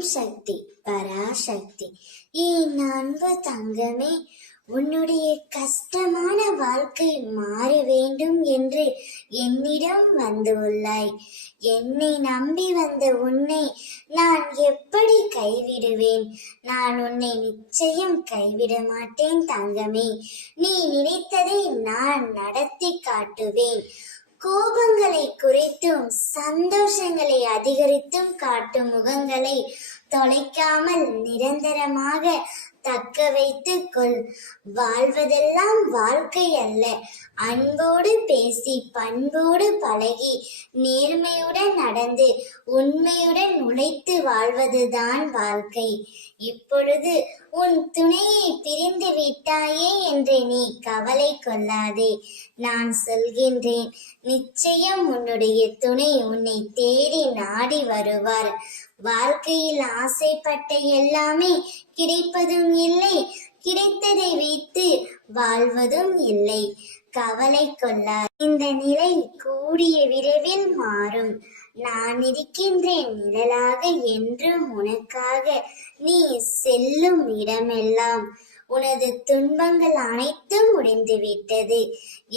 சக்தி பராசக்தி. என் அன்பு தங்கமே, உன்னுடைய கஷ்டமான வாழ்க்கை மாற வேண்டும் என்று என்னிடம் வந்துள்ளாய். என்னை நம்பி வந்த உன்னை நான் எப்படி கைவிடுவேன்? நான் உன்னை நிச்சயம் கைவிட மாட்டேன் தங்கமே. நீ நினைத்ததை நான் நடத்தி காட்டுவேன். கோபங்களை குறைத்தும் சந்தோஷங்களை அதிகரித்தும் காட்டும் முகங்களை தொலைக்காமல் நிரந்தரமாக தக்க வைத்துக் கொள். வாழ்வதெல்லாம் வாழ்க்கை அல்ல. அன்போடு பேசி பண்போடு பழகி நேர்மையுடன் நடந்து உண்மையுடன் உழைத்து வாழ்வதுதான் வாழ்க்கை. இப்பொழுது உன் துணையை பிரிந்து விட்டாயே என்று நீ கவலை கொள்ளாதே. நான் சொல்கின்றேன், நிச்சயம் உன்னுடைய துணை உன்னை தேடி நாடி வருவார். வாழ்க்கையில் ஆசைப்பட்ட எல்லாமே கிடைப்பதும் இல்லை, கிடைத்ததை வைத்து வாழ்வதும் இல்லை. கவலை கொள்ளார். இந்த நிலை கூடிய விரைவில் மாறும். நான் இருக்கின்றேன் நிழலாக என்றும் உனக்காக. நீ செல்லும் இடமெல்லாம் உனது துன்பங்கள் அனைத்தும் முடிந்துவிட்டது.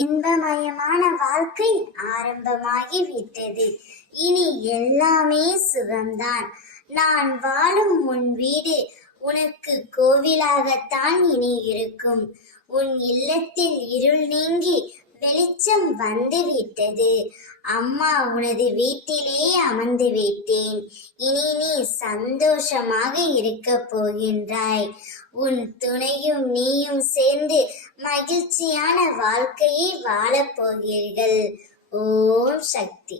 இன்பமயமான வாழ்க்கை ஆரம்பமாகி விட்டது. இனி எல்லாமே சுகம்தான். நான் வாழும் உன் வீடு உனக்கு கோவிலாகத்தான் இனி இருக்கும். உன் இல்லத்தில் இருள் நீங்கி வெளிச்சம் வந்து விட்டது. அம்மா உனது வீட்டிலே அமர்ந்து விட்டேன். இனி நீ சந்தோஷமாக இருக்க போகின்றாய். உன் துணையும் நீயும் சேர்ந்து மகிழ்ச்சியான வாழ்க்கையை வாழப் போகிறீர்கள். ஓம் சக்தி.